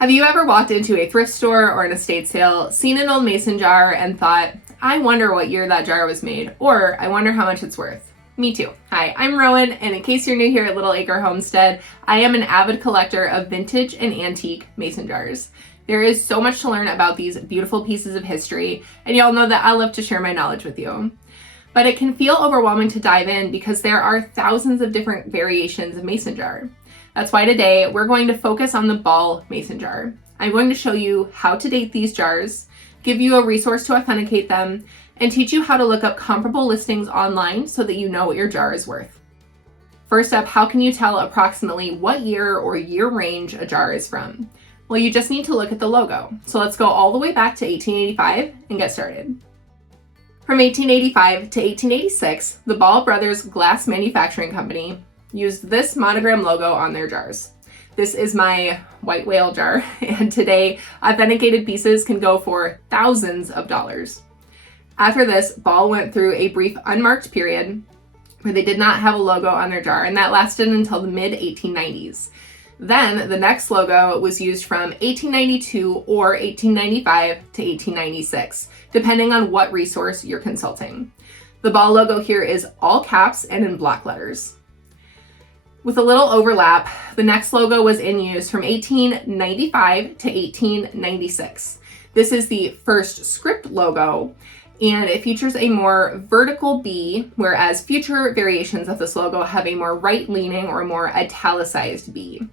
Have you ever walked into a thrift store or an estate sale, seen an old mason jar, and thought, I wonder what year that jar was made, or I wonder how much it's worth? Me too. Hi, I'm Rowan, and in case you're new here at Little Acre Homestead, I am an avid collector of vintage and antique mason jars. There is so much to learn about these beautiful pieces of history, and y'all know that I love to share my knowledge with you. But it can feel overwhelming to dive in because there are thousands of different variations of mason jar. That's why today we're going to focus on the ball mason jar. I'm going to show you how to date these jars, give you a resource to authenticate them, and teach you how to look up comparable listings online so that you know what your jar is worth. First up, how can you tell approximately what year or year range a jar is from? Well, you just need to look at the logo. So let's go all the way back to 1885 and get started. From 1885 to 1886, the Ball Brothers Glass Manufacturing Company used this monogram logo on their jars. This is my white whale jar, and today authenticated pieces can go for thousands of dollars. After this, Ball went through a brief unmarked period where they did not have a logo on their jar, and that lasted until the mid-1890s. Then the next logo was used from 1892 or 1895 to 1896, depending on what resource you're consulting. The Ball logo here is all caps and in block letters. With a little overlap, the next logo was in use from 1895 to 1896. This is the first script logo, and it features a more vertical B, whereas future variations of this logo have a more right-leaning or more italicized B.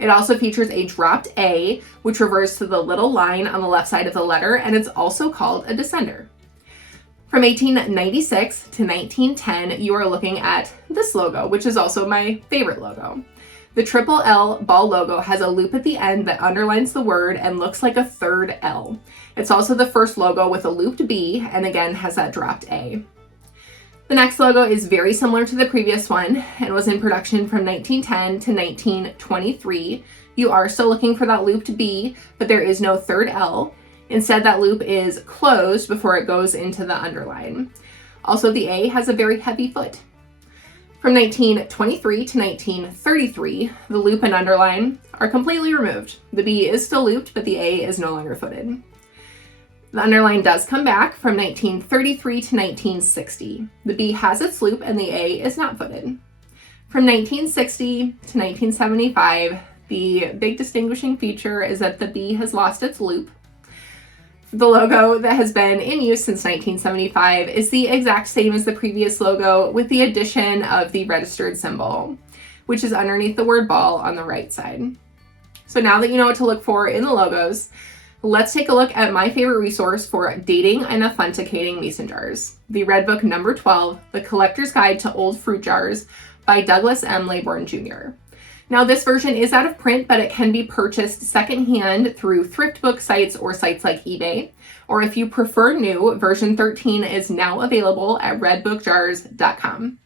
It also features a dropped A, which reverts to the little line on the left side of the letter, and it's also called a descender. From 1896 to 1910, you are looking at this logo, which is also my favorite logo. The triple L Ball logo has a loop at the end that underlines the word and looks like a third L. It's also the first logo with a looped B, and again has that dropped A. The next logo is very similar to the previous one and was in production from 1910 to 1923. You are still looking for that looped B, but there is no third L. Instead, that loop is closed before it goes into the underline. Also, the A has a very heavy foot. From 1923 to 1933, the loop and underline are completely removed. The B is still looped, but the A is no longer footed. The underline does come back from 1933 to 1960. The B has its loop and the A is not footed. From 1960 to 1975, the big distinguishing feature is that the B has lost its loop. The logo that has been in use since 1975 is the exact same as the previous logo with the addition of the registered symbol, which is underneath the word ball on the right side. So now that you know what to look for in the logos, let's take a look at my favorite resource for dating and authenticating mason jars, the Red Book number 12, The Collector's Guide to Old Fruit Jars by Douglas M. Laybourne Jr. Now, this version is out of print, but it can be purchased secondhand through thrift book sites or sites like eBay. Or if you prefer new, version 13 is now available at redbookjars.com.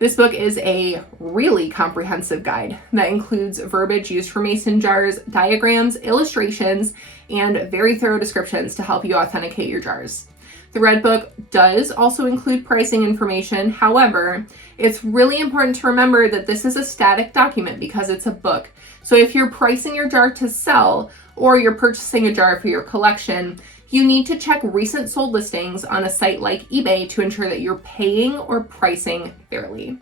This book is a really comprehensive guide that includes verbiage used for mason jars, diagrams, illustrations, and very thorough descriptions to help you authenticate your jars. The Red Book does also include pricing information. However, it's really important to remember that this is a static document because it's a book. So if you're pricing your jar to sell or you're purchasing a jar for your collection, you need to check recent sold listings on a site like eBay to ensure that you're paying or pricing fairly.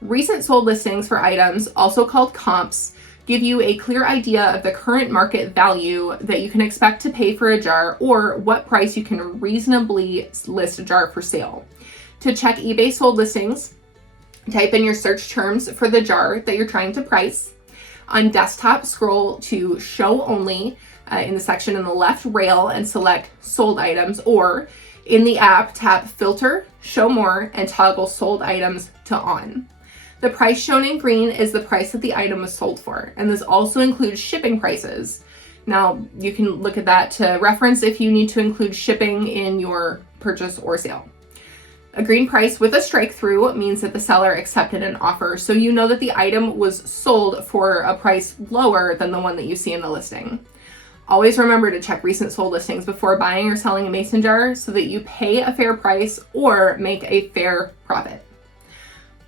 Recent sold listings for items, also called comps, give you a clear idea of the current market value that you can expect to pay for a jar or what price you can reasonably list a jar for sale. To check eBay sold listings, type in your search terms for the jar that you're trying to price. On desktop, scroll to Show Only in the section in the left rail and select Sold Items, or in the app, tap Filter, Show More, and toggle Sold Items to On. The price shown in green is the price that the item was sold for, and this also includes shipping prices. Now, you can look at that to reference if you need to include shipping in your purchase or sale. A green price with a strike through means that the seller accepted an offer, so you know that the item was sold for a price lower than the one that you see in the listing. Always remember to check recent sold listings before buying or selling a mason jar so that you pay a fair price or make a fair profit.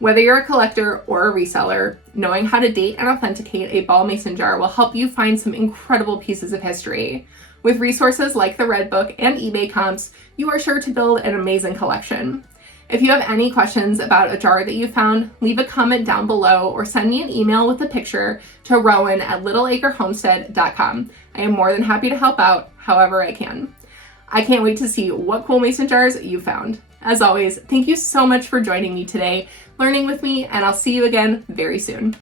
Whether you're a collector or a reseller, knowing how to date and authenticate a ball mason jar will help you find some incredible pieces of history. With resources like the Red Book and eBay comps, you are sure to build an amazing collection. If you have any questions about a jar that you found, leave a comment down below or send me an email with a picture to rowan@littleacrehomestead.com. I am more than happy to help out however I can. I can't wait to see what cool mason jars you found. As always, thank you so much for joining me today, learning with me, and I'll see you again very soon.